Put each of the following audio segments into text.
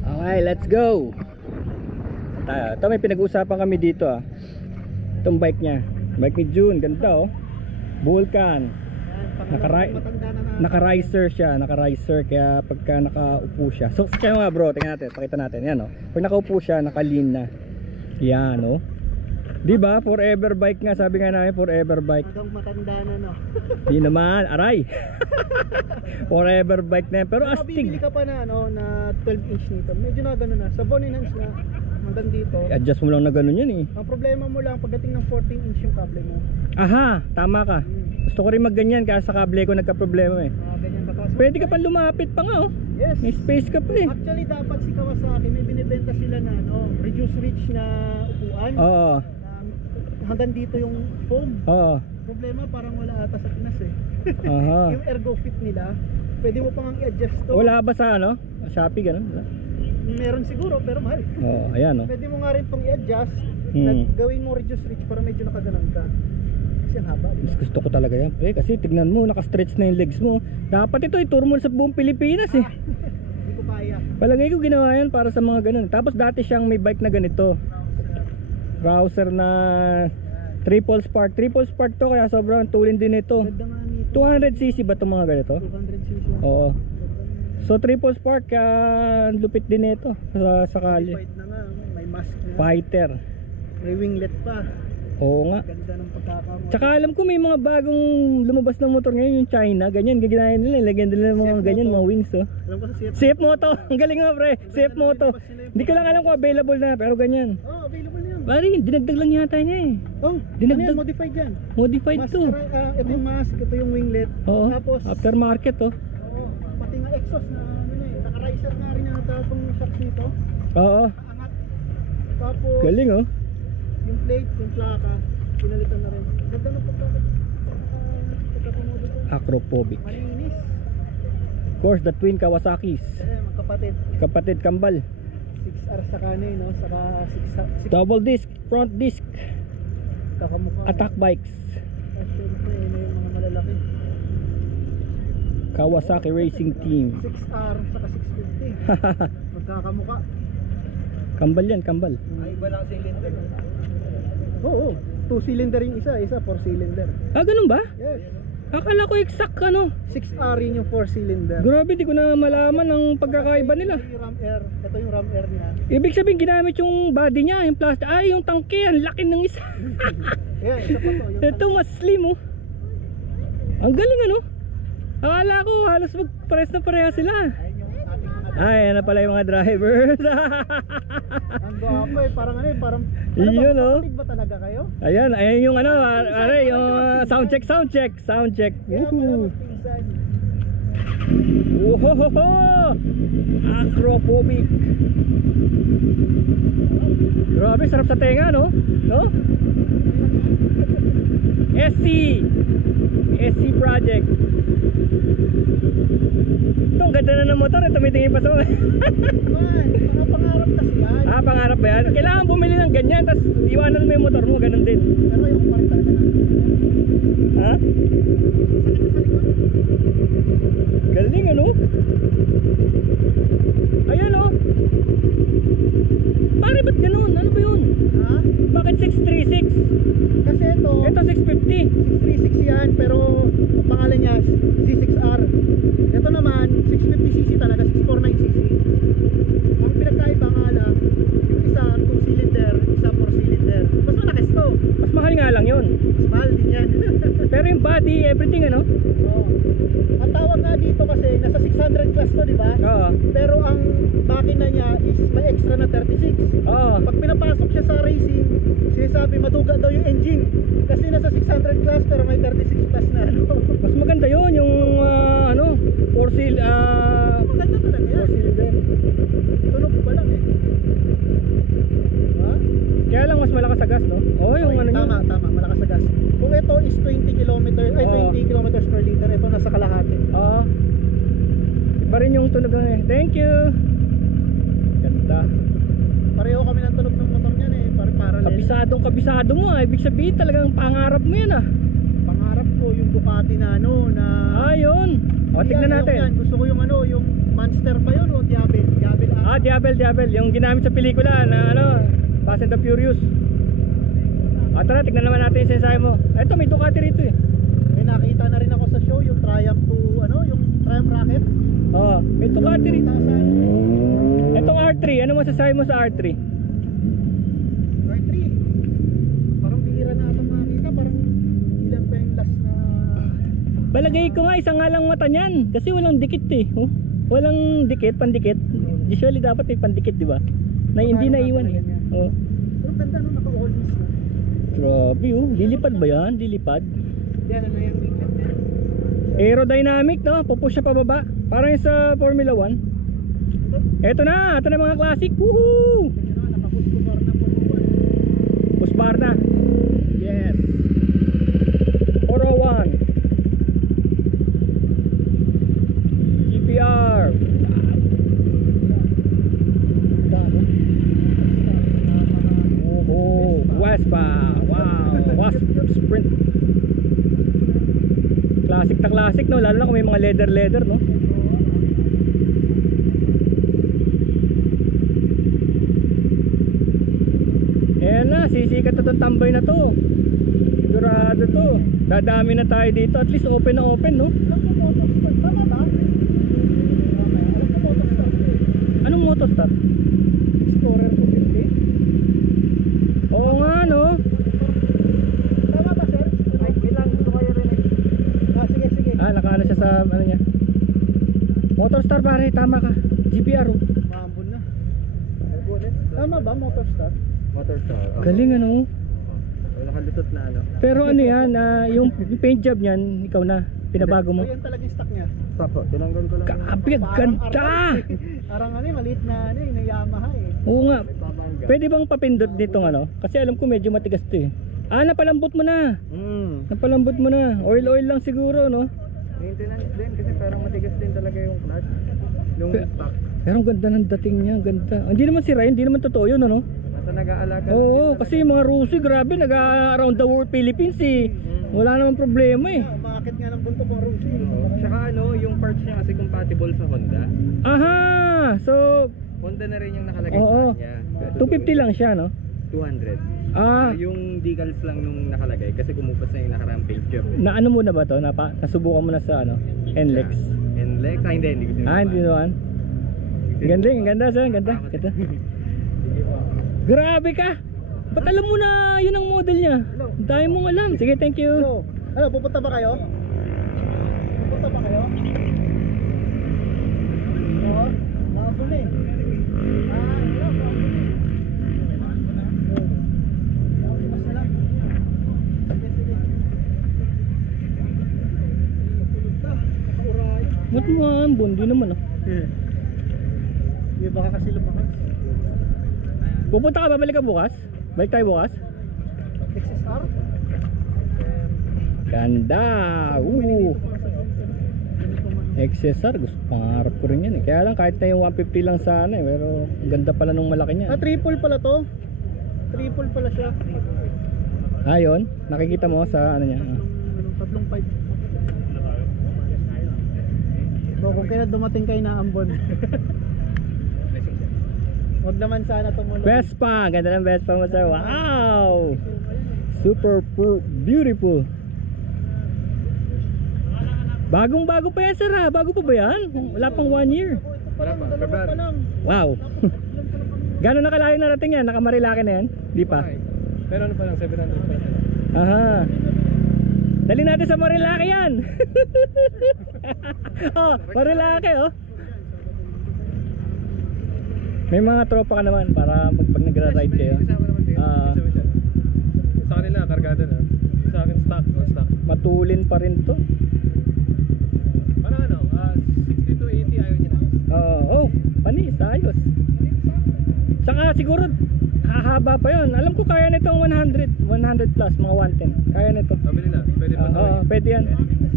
Okay, let's go. Ito may pinag-uusapan kami dito ah. Itong bike niya. Bike ni June, ganda oh. Vulcan. Naka-riser siya, naka-riser kaya pagka nakaupo siya. So kaya nga bro, tingnan natin, pakita natin. Yan oh. Pag nakaupo siya, naka-lean na. Yan oh. Di ba? Forever bike nga, sabi nga namin forever bike. Hanggang matanda na no. Di naman, aray. Forever bike na yan. Pero astig. Bibili ka pa na ano na 12 inch nito. Medyo na gano'n na. Sa bone enhance na hanggang dito. I-adjust mo lang na gano'n yan eh. Ang problema mo lang pagdating ng 14 inch yung kable mo. Aha, tama ka. Gusto ko rin magganyan kasi sa kable ko nagka-problema eh. Ganyan ka kasi. Pwede ka pa lumapit pa nga oh. Yes. May space ka pa eh. Actually dapat si Kawasaki may binibenta sila na ano, reduce reach na upuan. Oo. Hanggang dito yung foam. Oo. Problema parang wala ata sa Pinas eh. Aha. Yung ergo fit nila, pwede mo pang i-adjust to. Wala ba sa ano? Shopee ganun? Meron siguro pero mahal. Oo, ayan oh. Pwede mo nga rin itong i-adjust. Gawin mo reduce reach para medyo nakaganan ka. Kasi ang haba, diba? Mas gusto ko talaga yan. Kasi tignan mo, naka-stretch na yung legs mo. Dapat ito i-tour mo sa buong Pilipinas eh. Hindi ko kaya. Palagay ko ginawa yan para sa mga ganun. Tapos dati siyang may bike na ganito. Browser na triple spark to kaya sobrang tulin din ito. 200cc ba itong mga ganito? 200cc. Oo. So triple spark kaya lupit din ito sa sakali. Fight na nga, may mask na. Fighter. May winglet pa. Oo nga. Ganda ng pagkakamot. Tsaka alam ko may mga bagong lumabas na motor ngayon, yung China, ganyan, gaganayan nila, lagyan nila ng mga ganyan, mga wings oh. Alam ko sa CF Moto, ang galing nga pre, CF Moto. Hindi ko lang alam kung available na, pero ganyan. Oh, available na yan. Pari, dinagdag lang yata niya eh. Oh, dinagdag. ano yan, modified yan. Modified Mask, to. ito yung mask, ito yung winglet. Oo, tapos aftermarket oh. Oo, pati nga exhaust na ano eh, naka-riser nga rin yata itong shocks nito. Oo. Angat. Tapos Galing oh. yung plate, yung plaka, pinalitan na rin. Ganda ng pagkakamodo ko. Acrophobic. Malinis. Of course, the twin Kawasaki's. Magkapatid. Kapatid kambal. 6R sa kanin, no? Saka 6 Double disc, front disc. kakamukha. Attack bikes. Siyempre, may mga malalaki. Kawasaki Racing Team. 6R saka 650. Magkakamukha. Kambal yan, kambal. Ay, iba lang cylinder. Oo, 2 cylinder yung isa 4 cylinder. Ah, ganun ba? Yes. Akala ko exact ano. 6R yun yung 4 cylinder. Grabe, di ko na malaman ang pagkakaiba nila. Ito yung ram air. Ito yung ram air niya. Ibig sabihin ginamit yung body niya, yung plastic. Ay, yung tangke, ang laki ng isa. Yeah, isa pa to. Ito mas slim oh. Ang galing ano. Akala ko halos magpares na pareha sila. Ayun yung ating mga. Ay, yan na pala yung mga drivers. Ang gwapo eh, parang ano eh, parang. Yun oh. Kapatid ba talaga kayo? Ayan, ayan yung ano, yung sound check. Woohoo. Wohohoho! Acrophobic. Grabe, sarap sa tenga, no? No? SC project. Ito, ang ganda na ng motor. Tumitingin pa sa Man, mga pangarap kasi yan. Ah, pangarap ba yan? Kailangan bumili ng ganyan, tapos iwanan mo yung motor mo, ganun din. Pero yung kumarin talaga na. Ha? Galing ano? Ayan oh. Pare, ba't ganun? Ano ba yun? Ha? Bakit 636? Kasi ito, Ito 650. 636 yan, pero ang pangalan niya Z6R. Ito naman, 650cc talaga, 649cc. Ang pinagkaiba nga lang, yung isa 2 cylinder, isa 4 cylinder. Mas malakas to. Mas mahal nga lang yun. Mas mahal din yan. Pero yung body, everything ano? Oo. Ang tawag nga dito kasi, nasa 600 class to, di ba? Oo. Pero ang makina niya is may extra na 36. Oo. Pag pinapasok siya sa racing, sinasabi maduga daw yung engine. Kasi nasa 600 class pero may 36 class na ano. Mas maganda yun, yung ano, 4 Maganda talaga yan. cylinder. Tunog pa lang eh. Diba? Kaya lang mas malakas sa gas, no? Oo, yung Okay, ano tama, yun. tama, malakas sa gas. Kung ito is 20 kilometers per liter, ito nasa kalahati. Oo. Iba rin yung tunog ng eh. Thank you. Ganda. Pareho kami ng tunog ng motor niyan eh, parallel. Kabisado mo ah. Ibig sabihin talagang pangarap mo yan ah. Pangarap ko yung Ducati na ano na. Ah, yun. O, tignan natin. Yan. Gusto ko yung ano, yung Monster ba yun o Diabel? Diabel Ah, Diabel. Yung ginamit sa pelikula na ano, Fast and the Furious. Tara, tignan naman natin yung sinasabi mo. Eto, may Ducati rito eh. May nakita na rin ako sa show, yung Triumph to, yung Triumph Rocket. Oo, may Ducati rito. Tasan. Etong R3, ano masasabi mo sa R3? R3. Parang bihira na atang makita, parang ilan pa yung last na... Balagay ko nga, isa nga lang mata niyan. Kasi walang dikit eh. Oh? Walang dikit, pandikit. Usually dapat may pandikit, di ba? Na hindi naiwan eh. Oh. Pero ganda no, naka-always na. Grabe oh, lilipad ba yan? Lilipad. Yan, ano yung winglet niya? Aerodynamic no, pupush siya pababa. Parang yung sa Formula 1. Eto na mga classic. Woohoo! Yan naman, naka-Husqvarna na po. Husqvarna. Yes. 401. GPR. Oh, Vespa. Wow, Wasp Sprint. Classic na classic no, lalo na kung may mga leather no. Ayan na, sisikat na itong tambay na to. Sigurado to. Dadami na tayo dito, at least open na open no. Alam ko Motostart, tama ba? Alam ko Motostart eh. Anong Motostart? Explorer 250. Oo nga no. Tama ba sir? Ay, bilang gusto kayo rin eh. Sige. Nakaano siya sa ano niya. Motorstar pare, tama ka. GPR oh. Maambon na. Tama ba Motostart? Motorstar. Galing ano. Nakalusot na ano. Pero ano yan, yung paint job niyan, ikaw na, pinabago mo. So yan talaga yung stock niya. Stop po, tinanggal ko lang. Grabe, ang ganda! Parang ano maliit na yung Yamaha eh. Oo nga, Babangga. pwede bang papindot ditong ano? Kasi alam ko medyo matigas to eh. Napalambot mo na. Napalambot mo na. Oil lang siguro no? Maintenance din kasi parang matigas din talaga yung clutch. Yung stock. Pero ang ganda ng dating niya, ganda. Hindi naman sira, hindi naman totoo yun ano? Nasa nag-aalaga. Oo, kasi yung mga Rusi, grabe, around the world Philippines eh. Wala namang problema eh. Umakit nga ng buntok ng Rusi. Tsaka ano, yung parts niya kasi compatible sa Honda. Aha! So, Honda na rin yung nakalagay oo, sa kanya. 250 lang siya no? 200. Ah, Yung decals lang nung nakalagay kasi kumupas na yung nakarang paint job. na ano mo na ba to? Nasubukan mo na sa ano? NLEX. NLEX? Hindi ko sinubukan. Hindi naman. Ang ganda sir, ang ganda. Sige po. Grabe ka! Ba't alam mo na yun ang model niya? Dahil mong alam. Sige, thank you. So, pupunta ba kayo? Pupunta ba kayo? Oo, makapuli. Makapuli. Mas na lang. Sige. Tulog ka, nakauray. Ba't mo ambon? Di naman ah. Hindi baka kasi lumakas. Pupunta ka, babalik ka bukas? Balik tayo bukas? XSR? Ganda! XSR, gusto pangarap ko rin yan eh. Kaya lang kahit na yung 150 lang sana eh. Pero ganda pala nung malaki niya. Triple pala to. Triple pala siya. Yun, nakikita mo sa ano niya. Tatlong 5. So, kung kailan dumating kayo na Ambon. Wag naman sana tumulong. Vespa! Ganda ng Vespa mo sir. Wow! Super beautiful. Bagong-bago pa yan sir ha? Bago pa ba yan? Wala pang 1 year. Wala pa, Dalawa pa lang. Wow! Gano'n na kalayo narating yan? Nakamarilaki na yan? Di pa? Pero ano pa lang, 700 pa lang. Aha. Dali natin sa Marilaki yan. Marilaki oh. May mga tropa ka naman para pag nagra-ride kayo. Sa kanila, kargado na. Sa akin, stock. Matulin pa rin to. Parang ano, 60 to 80 ayaw niya na. Panis, ayos. Tsaka siguro hahaba pa yun. Alam ko kaya nitong 100 plus, mga 110. Kaya nito. Sabi nila, pwede pa Pwede yan.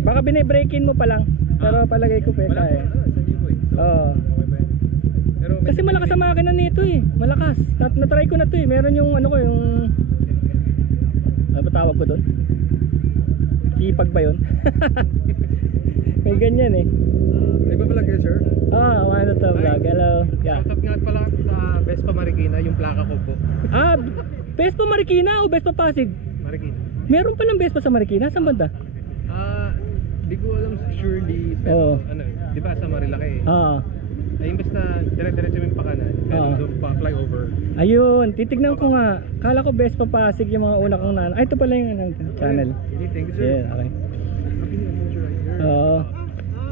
Baka binibreakin mo pa lang. Pero palagay ko pwede. Wala po, sa libo eh. So, okay pa yan. Pero Kasi malakas ang makina nito eh. Malakas. Na-try ko na to eh. Meron yung ano ko yung ano ba tawag ko doon? Hipag ba yun? May ganyan eh. nagbablog kayo sir? Ano to vlog? Hello. Yeah. Shoutout nga Shoutout pala sa Vespa Marikina, yung plaka ko po. Ah, Vespa Marikina o Vespa Pasig? Marikina. Meron pa ng Vespa sa Marikina? Saan banda? Di ko alam surely, Oo. pero di ba sa Marilaki eh. Ah, Ay, imbes na dire-diretso mo yung pakanan, pero Oo. doon pa flyover. ayun, titignan ko nga. Kala ko Vespa Pasig yung mga una kong Ay, ito pala yung channel. Sige, thank you sir. Yeah, okay. Happy New Year right here. Oo.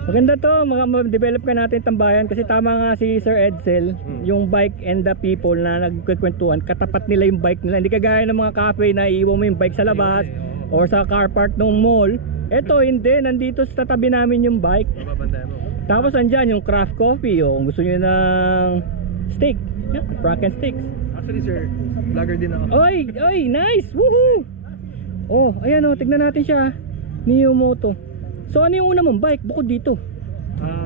Maganda to, ma-develop ka natin tambayan kasi tama nga si Sir Edsel, yung bike and the people na nagkukwentuhan, katapat nila yung bike nila. Hindi kagaya ng mga cafe na iiwan mo yung bike sa labas or sa car park ng mall. Ito hindi, nandito sa tabi namin yung bike. Mababandayan mo. Tapos andyan yung craft coffee o kung gusto nyo ng steak, yeah, Franken steaks. Actually sir, vlogger din ako. Oy, oy, nice! Woohoo! Oh, ayan o, tignan natin siya. Neo Moto. So ano yung una mong bike bukod dito?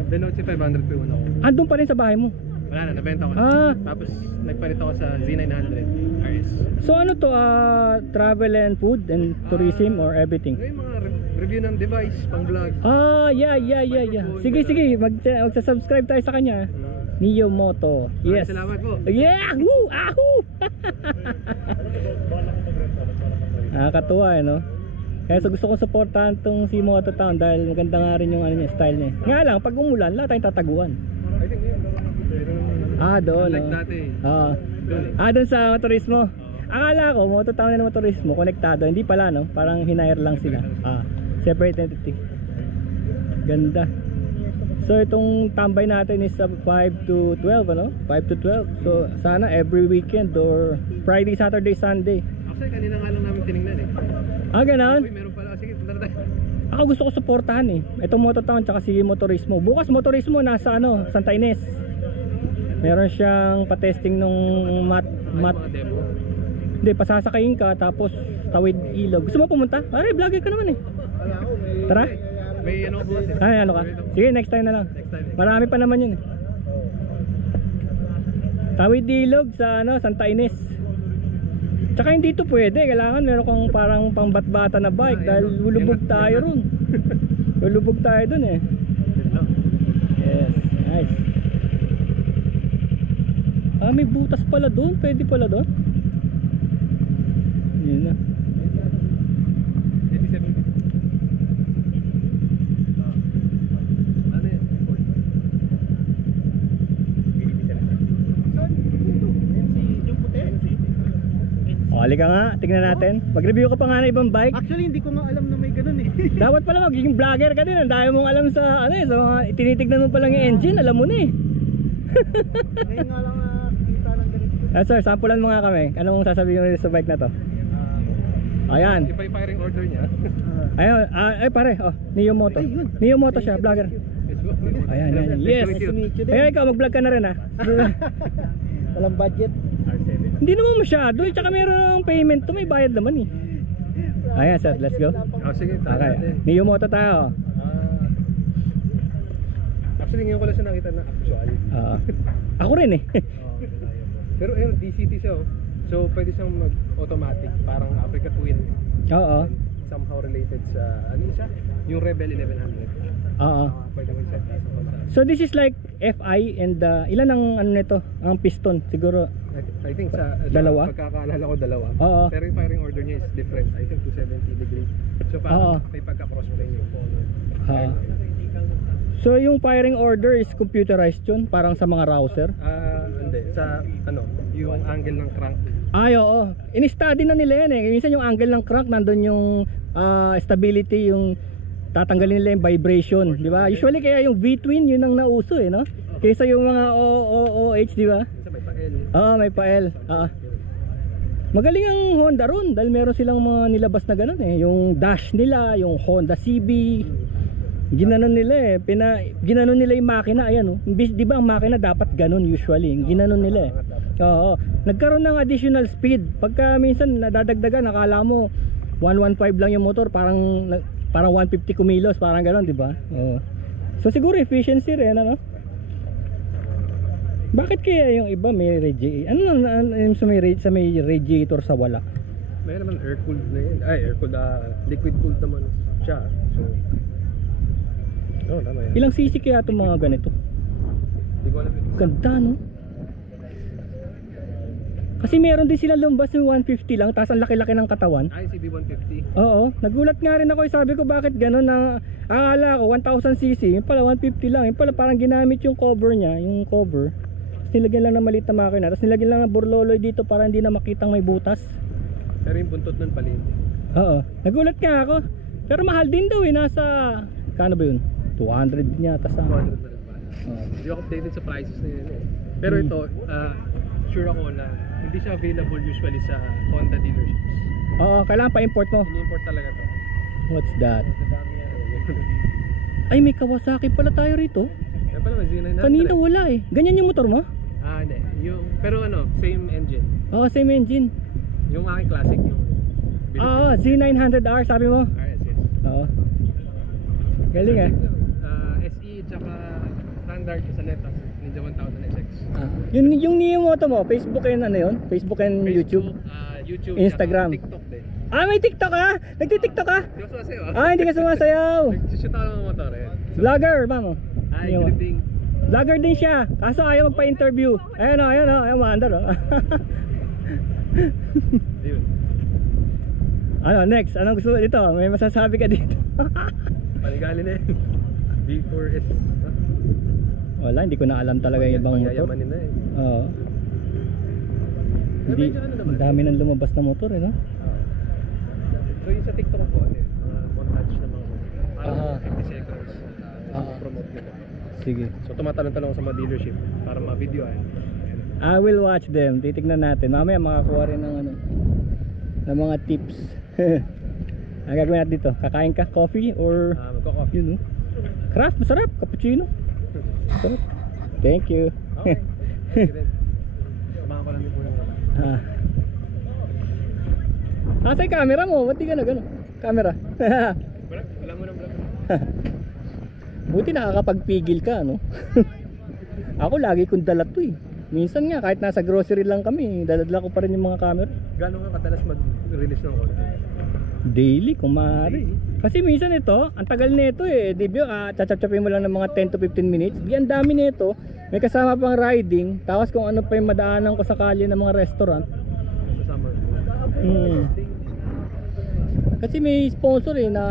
Veloce 500 po yung una ko. Andun pa rin sa bahay mo? Wala na, nabenta ko na. Tapos nagpalit ako sa Z900 RS. So ano to, travel and food and tourism or everything? Ngayon mga review ng device, pang vlog. Yeah. Sige, magsa-subscribe tayo sa kanya. Neo Moto. Yes. Salamat po. Yeah! Woo! Ahoo! Nakakatuwa eh, no? Kaya so gusto kong supportahan tong si Moto Town dahil maganda nga rin yung ano niya, style niya. Nga lang, pag umulan, wala tayong tataguan. I think yun. Doon. Like dati. Doon sa motorismo. Akala ko, Moto Town na motorismo, konektado. Hindi pala, no? Parang hinire lang sila. Separate entity. Ganda. So itong tambay natin is 5 to 12, ano? 5 to 12. So sana every weekend or Friday, Saturday, Sunday. Actually, kanina nga lang namin tinignan eh. Ganon? Uy, meron pala. Sige, punta na tayo. Ako gusto ko suportahan eh. Itong Moto Town tsaka si Motorismo. Bukas Motorismo nasa Santa Ines. Meron siyang pa-testing nung mat. Mga demo. Hindi, pasasakayin ka tapos tawid ilog. Gusto mo pumunta? Ay, vlogger ka naman eh. Wala ako, Tara. May ano po kasi. Ay, ano ka? Sige, next time na lang. Next time. Marami pa naman yun eh. Tawid ilog sa Santa Ines. Tsaka hindi ito pwede, kailangan meron kang parang pambatbata na bike dahil lulubog tayo ron. Lulubog tayo dun eh. Yes, nice. May butas pala dun, pwede pala dun. Yun na. 87. Ano yan? Yung puti. Halika nga, tignan natin. Mag-review ka pa nga ng ibang bike. Actually, hindi ko nga alam na may ganun eh. Dapat pala magiging vlogger ka din. Ang dami mong alam sa sa mga tinitignan mo pa lang yung engine, alam mo na eh. Ngayon nga lang kita ng ganito. Sir, sampulan mo nga kami. Ano mong sasabihin mo sa bike na to? Ayan. Iba yung firing order niya. Ayun, ay pare, Neo Moto. Neo Moto siya, vlogger. Ayan. Yes. Ayun, ikaw mag-vlog ka na rin Walang budget. Hindi naman masyado, tsaka meron ng payment to, may bayad naman eh. Ayan sir, let's go. Sige, Okay, Neo Moto tayo. Actually, ngayon ko lang siya nakita na actual. Ako rin eh. Pero ayun, DCT siya oh. So pwede siyang mag-automatic, parang Africa Twin. Oo. Somehow related sa, ano siya? Yung Rebel 1100. Pwede mag-set ka sa automatic. So this is like FI and ilan ang nito? Ang piston siguro. I think sa Dalawa? pagkakaalala ko dalawa. Oo. Pero yung firing order niya is different. I think 270 degree. So parang may pagka-cross plane yung phone. So yung firing order is computerized yun? Parang sa mga rouser? Hindi. Sa yung angle ng crank. Ay, oo. In-study na nila yan eh. Minsan yung angle ng crank, nandun yung stability, yung tatanggalin nila yung vibration, di ba? Usually kaya yung V-twin, yun ang nauso eh, no? Kaysa yung mga OOH, di ba? Minsan may pa-L. May pa-L. Magaling ang Honda ron dahil meron silang mga nilabas na ganun eh. Yung dash nila, yung Honda CB. Ginanon nila eh. Ginanon nila yung makina, ayan oh. Di ba ang makina dapat ganun usually? Ginanon nila eh. Oo. Nagkaroon ng additional speed. Pagka minsan nadadagdagan, nakala mo 115 lang yung motor, parang 150 kumilos, parang gano'n, di ba? Oo. So siguro efficiency rin, ano? Bakit kaya yung iba may radiator? Sa may radiator sa wala? May naman air cooled na yun. Air-cooled, liquid cooled naman siya. So, tama yan. Ilang cc kaya itong mga ganito? Hindi ko alam yun. Ganda, no? Kasi meron din sila lumbas yung 150 lang, tapos ang laki-laki ng katawan. Ay, CB150. Oo, nagulat nga rin ako, sabi ko bakit ganun na akala ko 1000cc, yung pala 150 lang, yung pala parang ginamit yung cover niya, yung cover. Tapos nilagyan lang ng maliit na makina, tapos nilagyan lang ng burloloy dito para hindi na makitang may butas. Pero yung buntot nun pala yun. Oo, nagulat nga ako. Pero mahal din daw eh, nasa, kano ba yun? 200 din yata sa 200 pa rin ba? Oo. Hindi ako updated sa prices na yun eh. Pero ito, sure ako na hindi siya available usually sa Honda dealerships. Oo, kailangan pa-import mo. Ini-import talaga to. What's that? Madami yan. Ay, may Kawasaki pala tayo rito. Kaya pala may Z900. Kanina wala eh. Ganyan yung motor mo? Hindi. Pero same engine. Oo, same engine. Yung aking classic, yung Oo, Z900R sabi mo? RS, yes. Oo. Galing ah. SE tsaka standard sa Netas, Ninja 1000 SX. Yung Neo Moto mo, Facebook and ano yun? Facebook and YouTube? YouTube, Instagram. tsaka TikTok din. May TikTok ka? Nagti-TikTok ka? Di ba sumasayo? Hindi ka sumasayaw. Nagsushoot ako ng motor eh. Vlogger, mamo. Editing. Vlogger din siya, kaso ayaw magpa-interview. Ayun o, maandar o. Yun. Ano, next? Anong gusto mo dito? May masasabi ka dito? Panigali na yun. B4S. Wala, hindi ko na alam talaga yung ibang motor. Pagyayamanin na eh. Oo. Hindi, medyo ano naman. ang dami nang lumabas na motor eh, no? So yung sa TikTok ko, mga montage na mga Ah. 50 seconds. Promote nila. Sige. So tumatalon-talon ako sa mga dealership para ma-video I will watch them. Titignan natin. Mamaya makakuha rin ng ano, ng mga tips. Ang gagawin natin dito, kakain ka coffee or magko-coffee. yun, no? Craft, masarap, cappuccino. Masarap. Thank you. Okay. Thank you din. Samahan ko lang din po yung Asa yung camera mo? Ba't di ka na gano'n? Camera. wala mo ng vlog. Buti nakakapagpigil ka, no? Ako lagi kong dala to eh. Minsan nga kahit nasa grocery lang kami, daladala ko pa rin yung mga camera. Gano'n ka kadalas mag-release ng content? Daily kung maaari. Kasi minsan ito, ang tagal nito eh. Di ba, chachap-chapin mo lang ng mga 10 to 15 minutes. Di ang dami nito. May kasama pang riding. Tapos kung ano pa yung madaanan ko sa kalye ng mga restaurant. Sa summer. Kasi may sponsor eh na